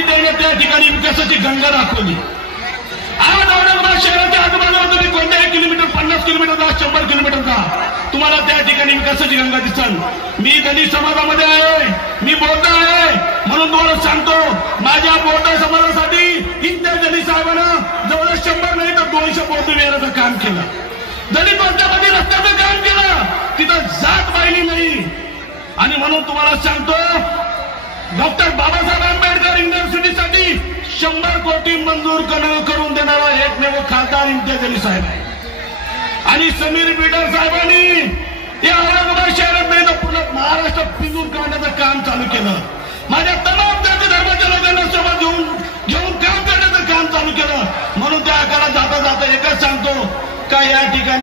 आणि त्याने त्या ठिकाणी विकासाची गंगा दाखवली। आज औरंगाबाद शहराच्या आजूबाजूला तुम्ही कोणत्याही किलोमीटर 50 किलोमीटर 100 किलोमीटर जा, तुम्हाला त्या ठिकाणी विकासाची गंगा दिसल। मी दलित समाजामध्ये आहे, मी बोलतो आहे, म्हणून तुम्हाला सांगतो, माझ्या बोलता समाजासाठी इथल्या दलित साहेबांना जवळ 100 नाही तर 200 बोलतो वेळाचं काम केलं। दलित वस्त्यामध्ये रस्त्याचं काम केलं, तिथं जात पाहिली नाही। आणि म्हणून तुम्हाला सांगतो, डॉक्टर बाबासाहेब आंबेडकर युनिव्हर्सिटीसाठी 100 कोटी मंजूर करून देणारा एकमेव खासदार इम्तियाज अली साहेब आहे। आणि समीर बिडर साहेबांनी या औरंगाबाद शहरात नाही तर पूर्ण महाराष्ट्रात पिंजून काढण्याचं काम चालू केलं। माझ्या तमाम जाती धर्माच्या लोकांना सोबत घेऊन काम करण्याचं काम चालू केलं। म्हणून त्या आकारात जाता जाता एकच सांगतो का या ठिकाणी